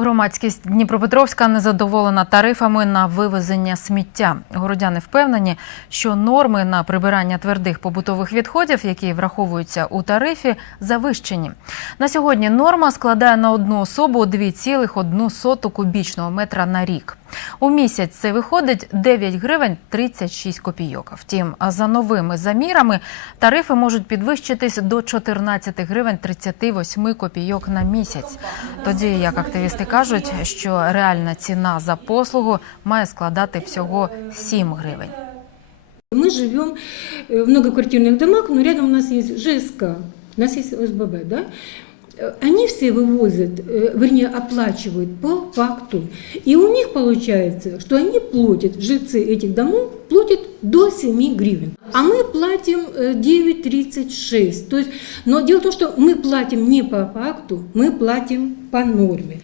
Громадськість Дніпропетровська незадоволена тарифами на вивезення сміття. Городяни впевнені, що норми на прибирання твердих побутових відходів, які враховуються у тарифі, завищені. На сьогодні норма складає на одну особу 2,1 кубічного метра на рік. У місяць це виходить 9 гривень 36 копійок. Втім, за новими замірами тарифи можуть підвищитись до 14 гривень 38 копійок на місяць. Тоді, як активісти кажуть, що реальна ціна за послугу має складати всього 7 гривень. Мы живем э, в многоквартирных домах, но рядом у нас есть ЖСК, у нас есть ОСББ, да? Э, Они все вывозят, э, вернее, оплачивают по факту. И у них получается, что они платят, жильцы этих домов платят до 7 гривен. А мы платим э, 9,36. То есть, но дело в том, что мы платим не по факту, мы платим по норме.